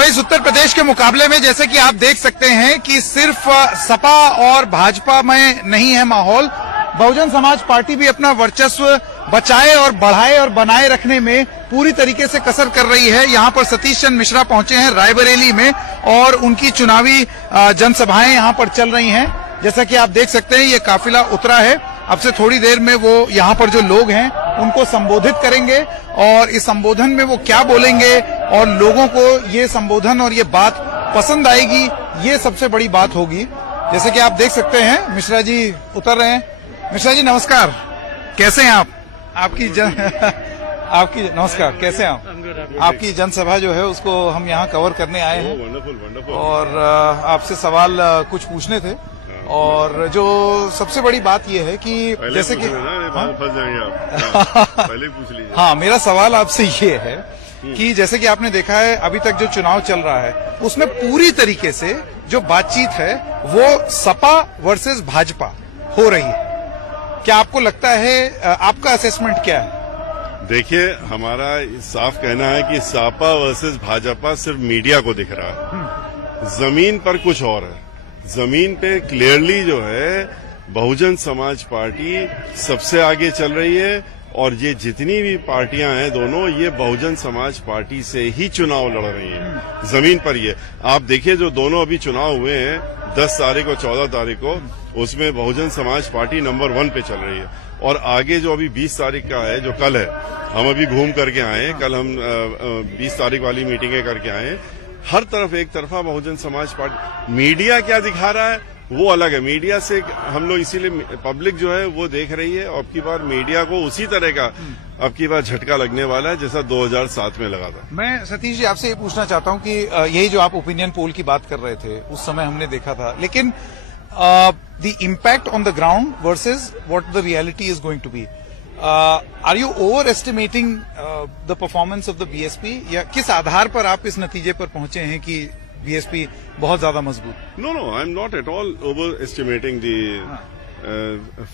तो इस उत्तर प्रदेश के मुकाबले में जैसे कि आप देख सकते हैं कि सिर्फ सपा और भाजपा में नहीं है माहौल, बहुजन समाज पार्टी भी अपना वर्चस्व बचाए और बढ़ाए और बनाए रखने में पूरी तरीके से कसर कर रही है। यहां पर सतीश चंद्र मिश्रा पहुंचे हैं रायबरेली में और उनकी चुनावी जनसभाएं यहां पर चल रही हैं। जैसा कि आप देख सकते हैं ये काफिला उतरा है। अब से थोड़ी देर में वो यहाँ पर जो लोग हैं उनको संबोधित करेंगे और इस संबोधन में वो क्या बोलेंगे और लोगों को ये संबोधन और ये बात पसंद आएगी, ये सबसे बड़ी बात होगी। जैसे कि आप देख सकते हैं मिश्रा जी उतर रहे हैं। मिश्रा जी नमस्कार, कैसे हैं आप? आपकी नमस्कार, कैसे हैं आप? आपकी जनसभा जो है उसको हम यहाँ कवर करने आए हैं और आपसे सवाल कुछ पूछने थे। और जो सबसे बड़ी बात यह है कि जैसे कि फंस जाएंगे आप पहले पूछ लीजिए। हाँ, मेरा सवाल आपसे ये है कि जैसे कि आपने देखा है अभी तक जो चुनाव चल रहा है उसमें पूरी तरीके से जो बातचीत है वो सपा वर्सेस भाजपा हो रही है। क्या आपको लगता है, आपका असेसमेंट क्या है? देखिए, हमारा साफ कहना है कि सपा वर्सेस भाजपा सिर्फ मीडिया को दिख रहा है, जमीन पर कुछ और है। जमीन पे क्लियरली जो है बहुजन समाज पार्टी सबसे आगे चल रही है और ये जितनी भी पार्टियां हैं दोनों, ये बहुजन समाज पार्टी से ही चुनाव लड़ रही हैं। जमीन पर ये आप देखिए, जो दोनों अभी चुनाव हुए हैं 10 तारीख और 14 तारीख को, उसमें बहुजन समाज पार्टी नंबर 1 पे चल रही है। और आगे जो अभी 20 तारीख का है, जो कल है, हम अभी घूम करके आए हैं, कल हम 20 तारीख वाली मीटिंगें करके आए हैं। हर तरफ एक तरफा बहुजन समाज पार्टी। मीडिया क्या दिखा रहा है वो अलग है। मीडिया से हम लोग इसीलिए पब्लिक जो है वो देख रही है, और अब की बार मीडिया को उसी तरह का अब की बार झटका लगने वाला है जैसा 2007 में लगा था। मैं सतीश जी आपसे ये पूछना चाहता हूँ कि यही जो आप ओपिनियन पोल की बात कर रहे थे उस समय हमने देखा था, लेकिन the impact on the ground versus what the reality is going to be, are you over estimating the performance of the BSP, या किस आधार पर आप इस नतीजे पर पहुंचे हैं कि बीएसपी बहुत ज्यादा मजबूत? No, I am not at all over estimating the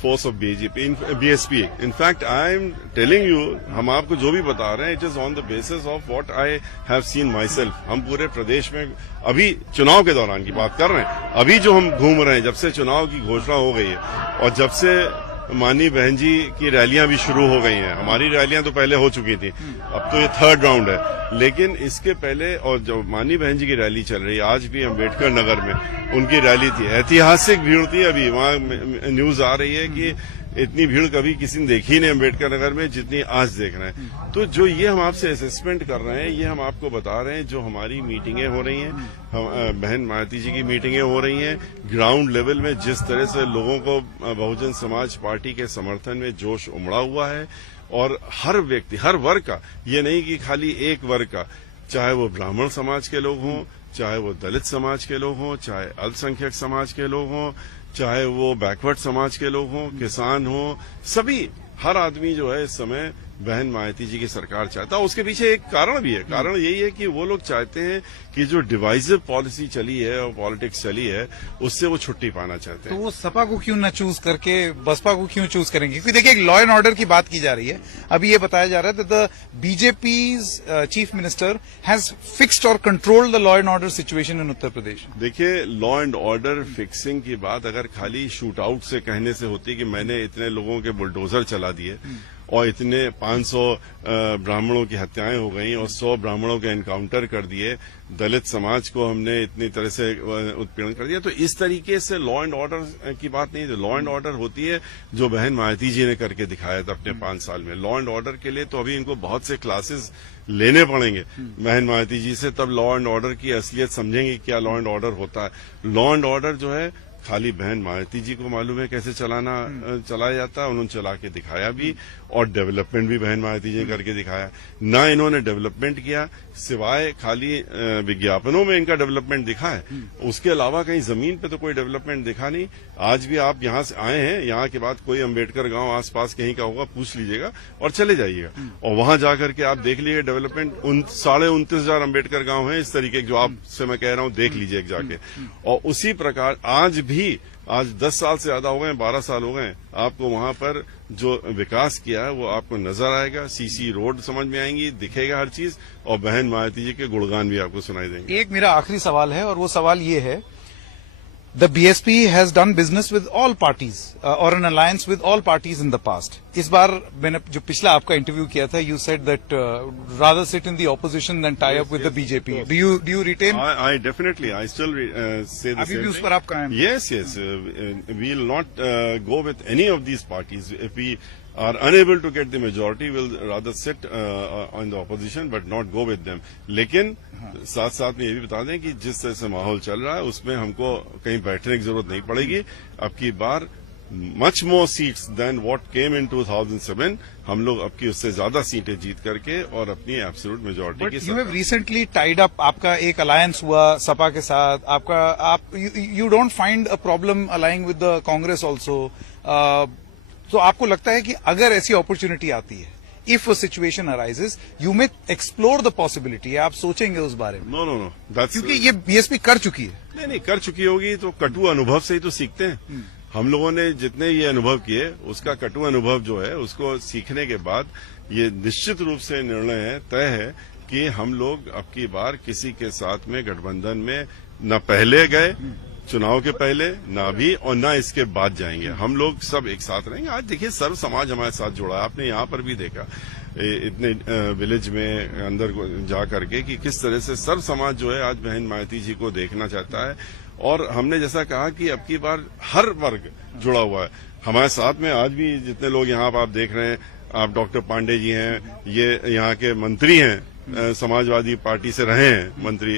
force of BSP. In fact I am telling you, हम आपको जो भी बता रहे हैं it is on the basis of what I have seen myself. हम पूरे प्रदेश में अभी चुनाव के दौरान की बात कर रहे हैं, अभी जो हम घूम रहे हैं, जब से चुनाव की घोषणा हो गई है और जब से माननीय बहन जी की रैलियां भी शुरू हो गई हैं। हमारी रैलियां तो पहले हो चुकी थी, अब तो ये 3rd राउंड है, लेकिन इसके पहले और जो माननीय बहन जी की रैली चल रही है, आज भी अम्बेडकर नगर में उनकी रैली थी, ऐतिहासिक भीड़ थी। अभी वहां न्यूज आ रही है कि इतनी भीड़ कभी किसी ने देखी नहीं अम्बेडकर नगर में जितनी आज देख रहे हैं। तो जो ये हम आपसे असेसमेंट कर रहे हैं, ये हम आपको बता रहे हैं, जो हमारी मीटिंगें हो रही हैं, बहन मायावती जी की मीटिंगें हो रही हैं, ग्राउंड लेवल में जिस तरह से लोगों को बहुजन समाज पार्टी के समर्थन में जोश उमड़ा हुआ है, और हर व्यक्ति, हर वर्ग का, ये नहीं कि खाली एक वर्ग का, चाहे वो ब्राह्मण समाज के लोग हों, चाहे वो दलित समाज के लोग हों, चाहे अल्पसंख्यक समाज के लोग हों, चाहे वो बैकवर्ड समाज के लोग हों, किसान हों, सभी, हर आदमी जो है इस समय बहन मायावती जी की सरकार चाहता है। उसके पीछे एक कारण भी है। कारण यही है कि वो लोग चाहते हैं कि जो डिवाइसिव पॉलिसी चली है और पॉलिटिक्स चली है, उससे वो छुट्टी पाना चाहते हैं। तो वो सपा को क्यों न चूज करके बसपा को क्यों चूज करेंगे? क्योंकि देखिए, एक लॉ एंड ऑर्डर की बात की जा रही है। अभी ये बताया जा रहा है the BJP's chief minister has fixed और controlled the law and order situation in Uttar Pradesh. देखिए, लॉ एंड ऑर्डर फिक्सिंग की बात अगर खाली शूट आउट से कहने से होती कि मैंने इतने लोगों के बुलडोजर चला दिए और इतने 500 ब्राह्मणों की हत्याएं हो गई और 100 ब्राह्मणों के एनकाउंटर कर दिए, दलित समाज को हमने इतनी तरह से उत्पीड़न कर दिया, तो इस तरीके से लॉ एंड ऑर्डर की बात नहीं है। लॉ एंड ऑर्डर होती है जो बहन मायावती जी ने करके दिखाया था अपने 5 साल में। लॉ एंड ऑर्डर के लिए तो अभी इनको बहुत से क्लासेस लेने पड़ेंगे बहन मायावती जी से, तब लॉ एंड ऑर्डर की असलियत समझेंगे क्या लॉ एंड ऑर्डर होता है। लॉ एंड ऑर्डर जो है खाली बहन मायावती जी को मालूम है कैसे चलाया जाता है, उन्होंने चला के दिखाया भी, और डेवलपमेंट भी बहन मायावती जी ने करके दिखाया। ना इन्होंने डेवलपमेंट किया, सिवाय खाली विज्ञापनों में इनका डेवलपमेंट दिखा है, उसके अलावा कहीं जमीन पे तो कोई डेवलपमेंट दिखा नहीं। आज भी आप यहां से आए हैं, यहां के बाद कोई अम्बेडकर गांव आसपास कहीं का होगा, पूछ लीजिएगा और चले जाइएगा, और वहां जाकर के आप देख लीजिए डेवलपमेंट। 29,500 अम्बेडकर गांव है इस तरीके जो आपसे मैं कह रहा हूं, देख लीजिए जाके। और उसी प्रकार आज 10 साल से ज्यादा हो गए, 12 साल हो गए, आपको वहां पर जो विकास किया है वो आपको नजर आएगा। सीसी रोड समझ में आएंगी, दिखेगा हर चीज, और बहन मायावती जी के गुणगान भी आपको सुनाई देंगे। एक मेरा आखिरी सवाल है और वो सवाल ये है, the BSP has done business with all parties और an alliance with all parties in the past. इस बार मैंने जो पिछला आपका इंटरव्यू किया था, you said that rather sit in the opposition than tie up with the BJP. Do you retain? I definitely, I still say the अभी भी उस पर आप कायम? Yes, we will not go with any of these parties. If we are unable to get the majority, we'll rather sit on the opposition, but not go with them. लेकिन साथ साथ में ये भी बता दें कि जिस तरह से माहौल चल रहा है उसमें हमको कहीं बैठने की जरूरत नहीं पड़ेगी। अब की बार much more seats than what came in 2007, हम लोग अब की उससे ज्यादा सीटें जीत करके और अपनी एब्सोल्यूट मेजोरिटी की। You have recently tied up, आपका एक अलायंस हुआ सपा के साथ, आप you don't find a problem aligning with the Congress also? तो आपको लगता है कि अगर ऐसी अपॉर्चुनिटी आती है, if a situation arises, you may explore the possibility, आप सोचेंगे उस बारे में? नो, क्योंकि ये बीएसपी कर चुकी है। नहीं कर चुकी होगी तो कटु अनुभव से ही तो सीखते हैं। हम लोगों ने जितने ये अनुभव किए, उसका कटु अनुभव जो है उसको सीखने के बाद ये निश्चित रूप से निर्णय है, तय है कि हम लोग अब की बार किसी के साथ में गठबंधन में न पहले गए चुनाव के पहले, ना भी और ना इसके बाद जाएंगे। हम लोग सब एक साथ रहेंगे। आज देखिए सर्व समाज हमारे साथ जुड़ा है, आपने यहाँ पर भी देखा इतने विलेज में अंदर जा करके कि किस तरह से सर्व समाज जो है आज बहन मायावती जी को देखना चाहता है। और हमने जैसा कहा कि अब की बार हर वर्ग जुड़ा हुआ है हमारे साथ में। आज भी जितने लोग यहाँ पर आप देख रहे हैं, आप डॉक्टर पांडे जी हैं, ये यहाँ के मंत्री हैं, समाजवादी पार्टी से रहे हैं मंत्री,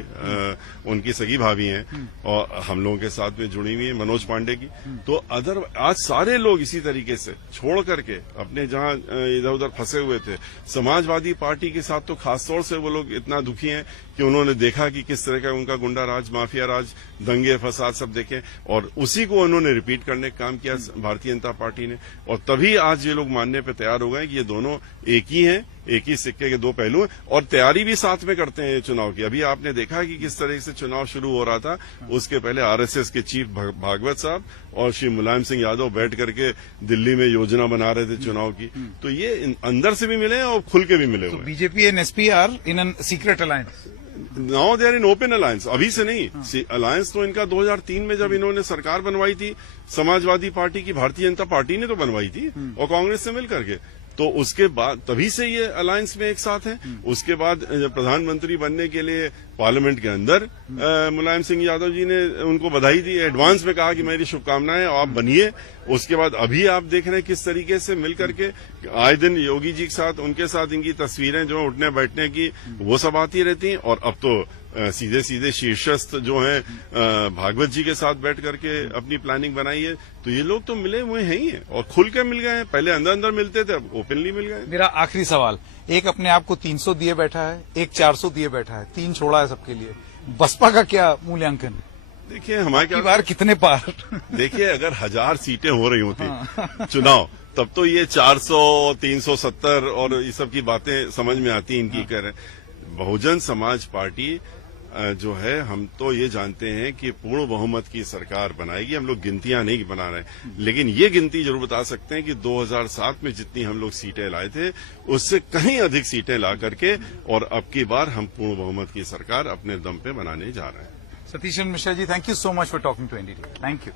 उनकी सगी भाभी हैं और हम लोगों के साथ में जुड़ी हुई है मनोज पांडे की। तो आज सारे लोग इसी तरीके से छोड़ करके अपने जहां इधर उधर फंसे हुए थे, समाजवादी पार्टी के साथ तो खासतौर से वो लोग इतना दुखी हैं कि उन्होंने देखा कि किस तरह का उनका गुंडा राज, माफिया राज, दंगे फसाद सब देखे और उसी को उन्होंने रिपीट करने का काम किया भारतीय जनता पार्टी ने। और तभी आज ये लोग मानने पर तैयार हो गए कि ये दोनों एक ही हैं, एक ही सिक्के के दो पहलू हैं और तैयारी भी साथ में करते हैं चुनाव की। अभी आपने देखा कि किस तरह से चुनाव शुरू हो रहा था, उसके पहले आरएसएस के चीफ भागवत साहब और श्री मुलायम सिंह यादव बैठ करके दिल्ली में योजना बना रहे थे चुनाव की। तो ये अंदर से भी मिले और खुल के भी मिले हुए। BJP and SP are in an secret alliance? Now they are in open alliance. अभी से नहीं, अलायंस तो इनका 2003 में जब इन्होंने सरकार बनवाई थी समाजवादी पार्टी की, भारतीय जनता पार्टी ने तो बनवाई थी और कांग्रेस से मिल करके, तो उसके बाद तभी से ये अलायंस में एक साथ हैं। उसके बाद प्रधानमंत्री बनने के लिए पार्लियामेंट के अंदर मुलायम सिंह यादव जी ने उनको बधाई दी, एडवांस में कहा कि मेरी शुभकामनाएं आप बनिए। उसके बाद अभी आप देख रहे हैं किस तरीके से मिल करके आए दिन योगी जी के साथ, उनके साथ इनकी तस्वीरें जो उठने बैठने की वो सब आती रहती हैं। और अब तो सीधे सीधे शीर्षस्थ जो हैं भागवत जी के साथ बैठ करके अपनी प्लानिंग बनाई है। तो ये लोग तो मिले हुए हैं ही हैं और खुल के मिल गए हैं। पहले अंदर अंदर मिलते थे, अब ओपनली मिल गए। मेरा आखिरी सवाल, एक अपने आप को 300 दिए बैठा है, एक 400 दिए बैठा है, 3 छोड़ा है सबके लिए। बसपा का क्या मूल्यांकन? देखिए हमारे क्या बार कितने पार? देखिए अगर 1000 सीटें हो रही होती चुनाव, तब तो ये 400, 370 और ये सब की बातें समझ में आती इनकी। करें बहुजन समाज पार्टी जो है, हम तो ये जानते हैं कि पूर्ण बहुमत की सरकार बनाएगी। हम लोग गिनतियां नहीं बना रहे, लेकिन ये गिनती जरूर बता सकते हैं कि 2007 में जितनी हम लोग सीटें लाए थे उससे कहीं अधिक सीटें ला करके और अब की बार हम पूर्ण बहुमत की सरकार अपने दम पे बनाने जा रहे हैं। Satish Mishra ji, thank you so much for talking to NDTV. Thank you.